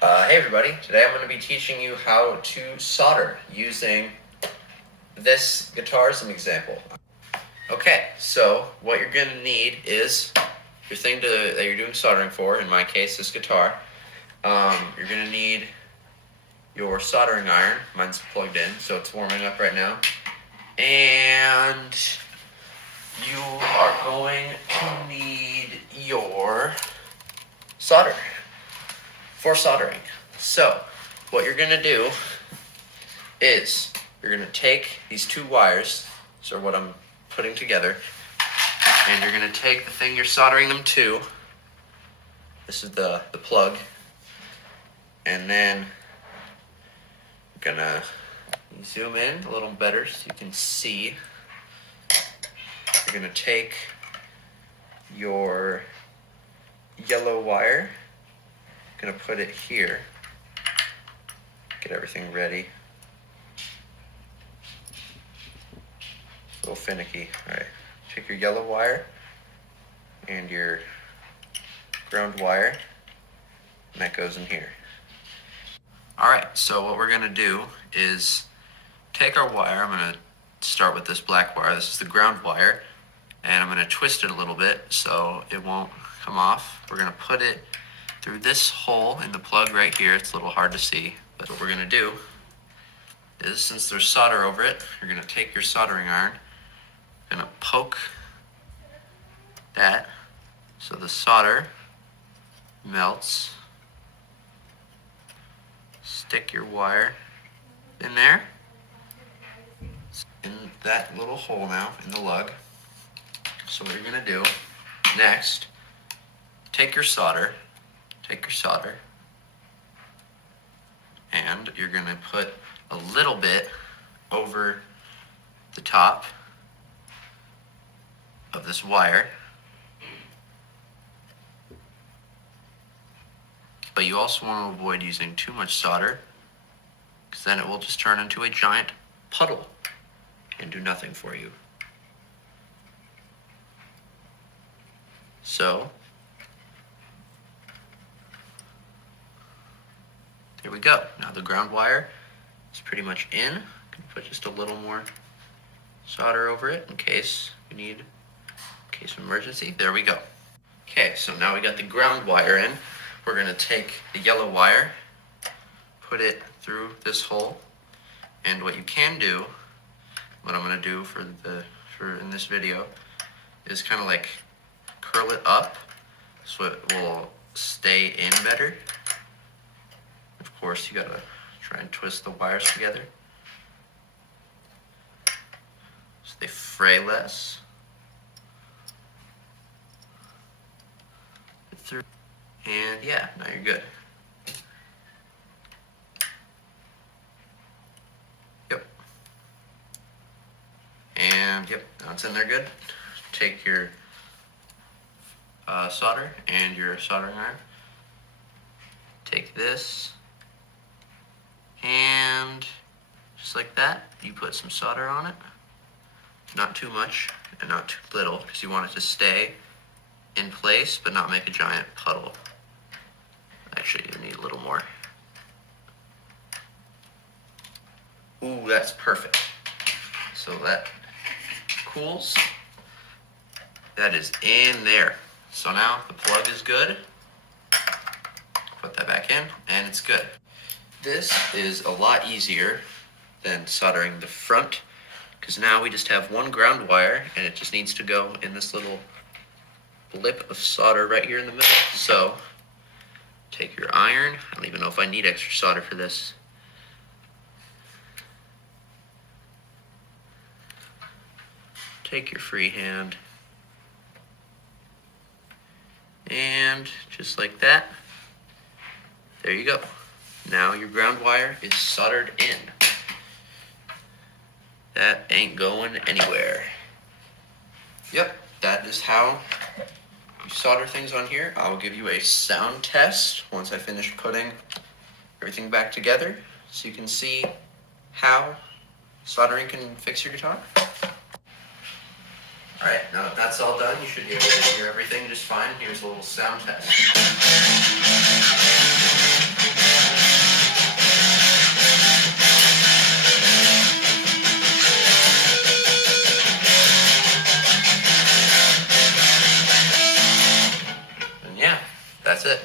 Hey everybody, today I'm going to be teaching you how to solder using this guitar as an example. Okay, so what you're going to need is your thing that you're doing soldering for, in my case this guitar. You're going to need your soldering iron. Mine's plugged in, so it's warming up right now. And you are going to need your solder for soldering. So what you're going to do is you're going to take these two wires, so what I'm putting together, and you're going to take the thing you're soldering them to. This is the plug. And then I'm going to zoom in a little better so you can see. You're going to take your yellow wire, going to put it here, get everything ready. A little finicky. Alright, take your yellow wire and your ground wire, and that goes in here. Alright, so what we're going to do is take our wire. I'm going to start with this black wire. This is the ground wire, and I'm going to twist it a little bit so it won't come off. We're going to put it through this hole in the plug right here. It's a little hard to see, but what we're going to do is, since there's solder over it, you're going to take your soldering iron, going to poke that so the solder melts. Stick your wire in there, in that little hole now in the lug. So what you're going to do next, take your solder, and you're going to put a little bit over the top of this wire. But you also want to avoid using too much solder, because then it will just turn into a giant puddle and do nothing for you. So there we go. Now the ground wire is pretty much in. I'm going to put just a little more solder over it in case of emergency. There we go. Okay, so now we got the ground wire in. We're going to take the yellow wire, put it through this hole, and what you can do, what I'm going to do for in this video, is kind of like curl it up so it will stay in better. Of course, you got to try and twist the wires together so they fray less. Through. And yeah, now you're good. Yep. And yep, now it's in there good. Take your solder and your soldering iron. Take this, and just like that, you put some solder on it. Not too much and not too little, because you want it to stay in place but not make a giant puddle. Actually, you need a little more. Ooh, that's perfect. So that cools. That is in there. So now the plug is good. Put that back in, and it's good. This is a lot easier than soldering the front, because now we just have one ground wire, and it just needs to go in this little blip of solder right here in the middle. So take your iron. I don't even know if I need extra solder for this. Take your free hand, and just like that, there you go. Now your ground wire is soldered in. That ain't going anywhere. Yep, that is how you solder things on here. I will give you a sound test once I finish putting everything back together, so you can see how soldering can fix your guitar. Alright, now that that's all done, you should be able to hear everything just fine. Here's a little sound test. That's it.